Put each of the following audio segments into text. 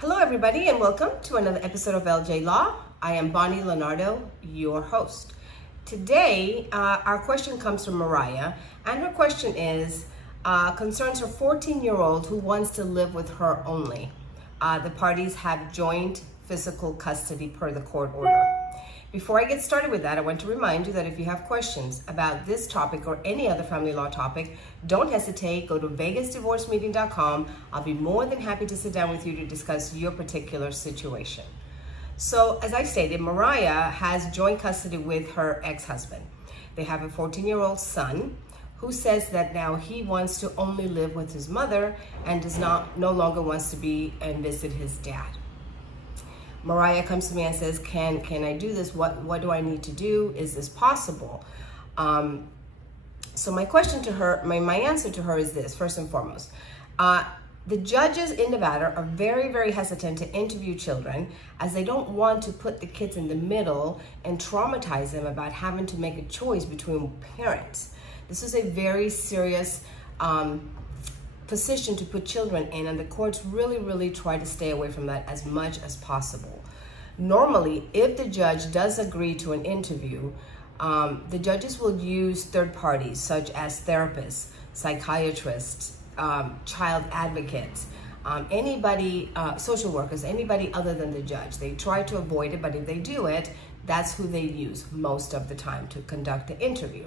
Hello everybody and welcome to another episode of LJ Law. I am Bonnie Leonardo, your host. Today, our question comes from Mariah, and her question is, concerns her 14-year-old who wants to live with her only. The parties have joint physical custody per the court order. Before I get started with that, I want to remind you that if you have questions about this topic or any other family law topic, don't hesitate. Go to vegasdivorcemeeting.com. I'll be more than happy to sit down with you to discuss your particular situation. So, as I stated, Mariah has joint custody with her ex-husband. They have a 14-year-old son who says that now he wants to only live with his mother and no longer wants to be and visit his dad. Mariah comes to me and says, can I do this? What do I need to do? Is this possible? So my question to her, my answer to her is this, first and foremost. The judges in Nevada are very, very hesitant to interview children as they don't want to put the kids in the middle and traumatize them about having to make a choice between parents. This is a very serious position to put children in, and the courts really try to stay away from that as much as possible. Normally, if the judge does agree to an interview, the judges will use third parties such as therapists, psychiatrists, child advocates, anybody, social workers, anybody other than the judge. They try to avoid it, but if they do it, that's who they use most of the time to conduct the interview.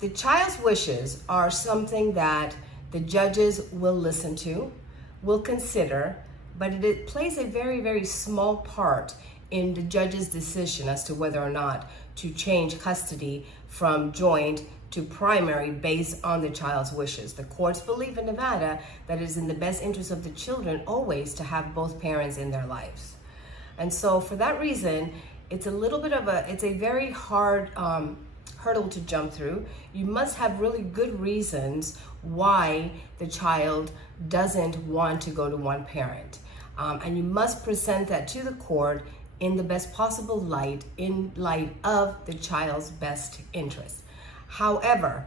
The child's wishes are something that the judges will listen to, will consider, but it plays a very small part in the judge's decision as to whether or not to change custody from joint to primary based on the child's wishes. The courts believe in Nevada that it is in the best interest of the children always to have both parents in their lives. And so for that reason, it's a little bit of it's a very hard hurdle to jump through. You must have really good reasons why the child doesn't want to go to one parent. And you must present that to the court in the best possible light, in light of the child's best interest. However,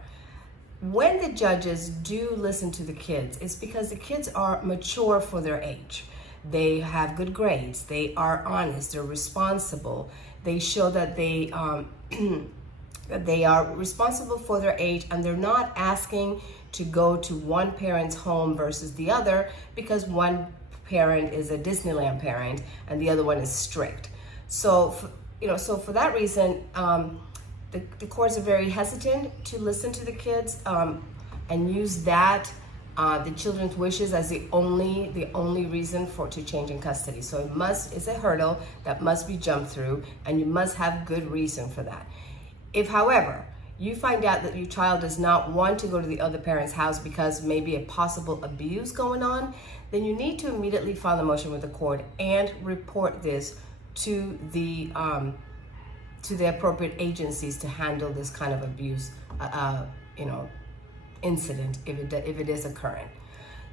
when the judges do listen to the kids, it's because the kids are mature for their age. They have good grades, they are honest, they're responsible, they show that they are responsible for their age, and they're not asking to go to one parent's home versus the other because one parent is a Disneyland parent and the other one is strict. So, so for that reason, the courts are very hesitant to listen to the kids and use that the children's wishes as the only reason to change in custody. So it's a hurdle that must be jumped through, and you must have good reason for that. If, however, you find out that your child does not want to go to the other parent's house because maybe a possible abuse going on, then you need to immediately file a motion with the court and report this to the appropriate agencies to handle this kind of abuse, incident if it is occurring.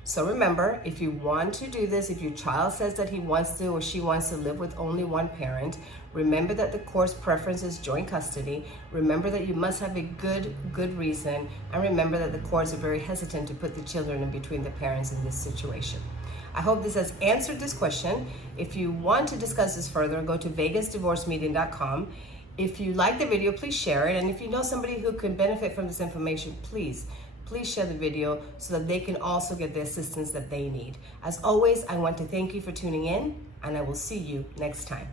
So remember, if you want to do this, if your child says that he wants to or she wants to live with only one parent, remember that the court's preference is joint custody. Remember that you must have a good reason, and remember that the courts are very hesitant to put the children in between the parents in this situation. I hope this has answered this question. If you want to discuss this further, go to vegasdivorcemeeting.com. If you like the video, please share it, and if you know somebody who can benefit from this information, please share the video so that they can also get the assistance that they need. As always, I want to thank you for tuning in, and I will see you next time.